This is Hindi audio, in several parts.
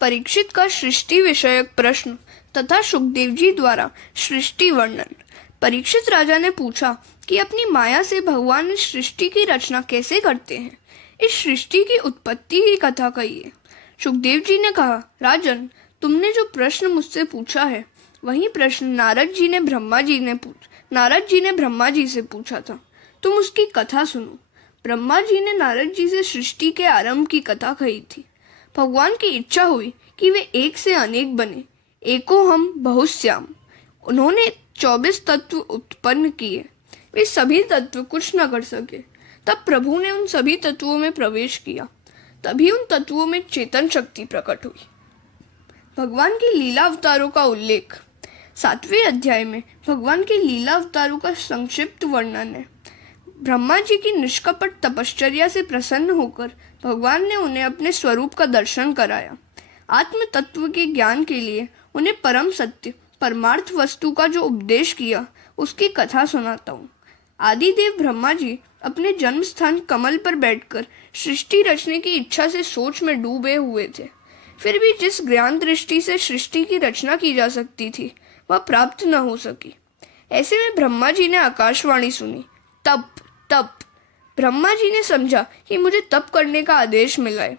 परीक्षित का सृष्टि विषयक प्रश्न तथा सुखदेव जी द्वारा सृष्टि वर्णन। परीक्षित राजा ने पूछा कि अपनी माया से भगवान इस सृष्टि की रचना कैसे करते हैं। इस सृष्टि की उत्पत्ति की कथा कहिए। सुखदेव जी ने कहा, राजन, तुमने जो प्रश्न मुझसे पूछा है वही प्रश्न नारद जी ने ब्रह्मा जी से पूछा था। तुम उसकी कथा सुनो। ब्रह्मा जी ने नारद जी से सृष्टि के आरंभ की कथा कही थी। भगवान की इच्छा हुई कि वे एक से अनेक बने, एको हम बहुश्याम। उन्होंने 24 तत्व उत्पन्न किए। वे सभी तत्व कुछ न कर सके। तब प्रभु ने उन सभी तत्वों में प्रवेश किया। तभी उन तत्वों में चेतन शक्ति प्रकट हुई। भगवान की लीला अवतारों का उल्लेख 7वें अध्याय में भगवान के लीला अवतारों का संक्षिप्त वर्णन है। ब्रह्मा जी की निष्कपट तपश्चर्या से प्रसन्न होकर भगवान ने उन्हें अपने स्वरूप का दर्शन कराया। आत्म तत्व के ज्ञान के लिए उन्हें परम सत्य परमार्थ वस्तु का जो उपदेश किया उसकी कथा सुनाता हूँ। आदिदेव ब्रह्मा जी अपने जन्म स्थान कमल पर बैठकर सृष्टि रचने की इच्छा से सोच में डूबे हुए थे। फिर भी जिस ज्ञान दृष्टि से सृष्टि की रचना की जा सकती थी वह प्राप्त न हो सकी। ऐसे में ब्रह्मा जी ने आकाशवाणी सुनी, तप तप। ब्रह्मा जी ने समझा कि मुझे तप करने का आदेश मिला है।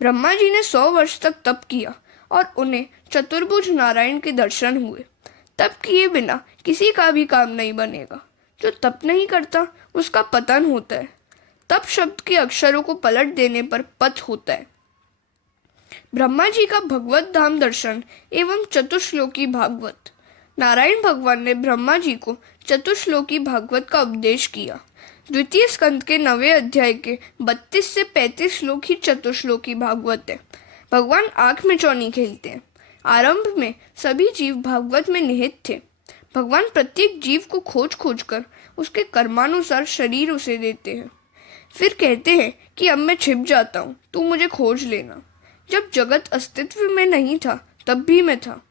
ब्रह्मा जी ने 100 वर्ष तक तप किया और उन्हें चतुर्भुज नारायण के दर्शन हुए। तप किए बिना किसी का भी काम नहीं बनेगा। जो तप नहीं करता उसका पतन होता है। तप शब्द के अक्षरों को पलट देने पर पत होता है। ब्रह्मा जी का भगवत धाम दर्शन एवं चतुश्लोकी भागवत। नारायण भगवान ने ब्रह्मा जी को चतुश्लोकी भागवत का उपदेश किया। द्वितीय स्कंद के 9वें अध्याय के 32 से 35 श्लोक ही चतुश्लोकी भागवत है। भगवान आंख में चौनी खेलते हैं। आरंभ में सभी जीव भागवत में निहित थे। भगवान प्रत्येक जीव को खोज खोज कर उसके कर्मानुसार शरीर उसे देते हैं। फिर कहते हैं कि अब मैं छिप जाता हूँ, तू मुझे खोज लेना। जब जगत अस्तित्व में नहीं था तब भी मैं था।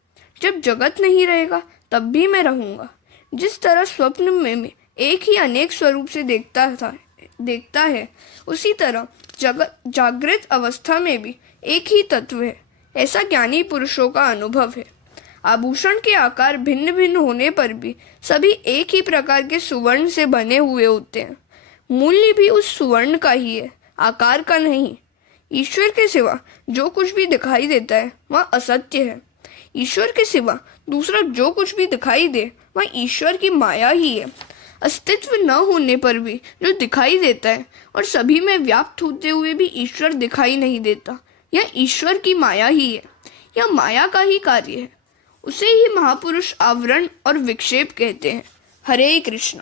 जब जगत नहीं रहेगा तब भी मैं रहूंगा। जिस तरह स्वप्न में एक ही अनेक स्वरूप से देखता है उसी तरह जागृत अवस्था में भी एक ही तत्व है। ऐसा ज्ञानी पुरुषों का अनुभव है। आभूषण के आकार भिन्न भिन्न होने पर भी सभी एक ही प्रकार के सुवर्ण से बने हुए होते हैं। मूल्य भी उस सुवर्ण का ही है, आकार का नहीं। ईश्वर के सिवा जो कुछ भी दिखाई देता है वह असत्य है। ईश्वर के सिवा दूसरा जो कुछ भी दिखाई दे वह ईश्वर की माया ही है। अस्तित्व न होने पर भी जो दिखाई देता है और सभी में व्याप्त होते हुए भी ईश्वर दिखाई नहीं देता, यह ईश्वर की माया ही है। यह माया का ही कार्य है। उसे ही महापुरुष आवरण और विक्षेप कहते हैं। हरे कृष्ण।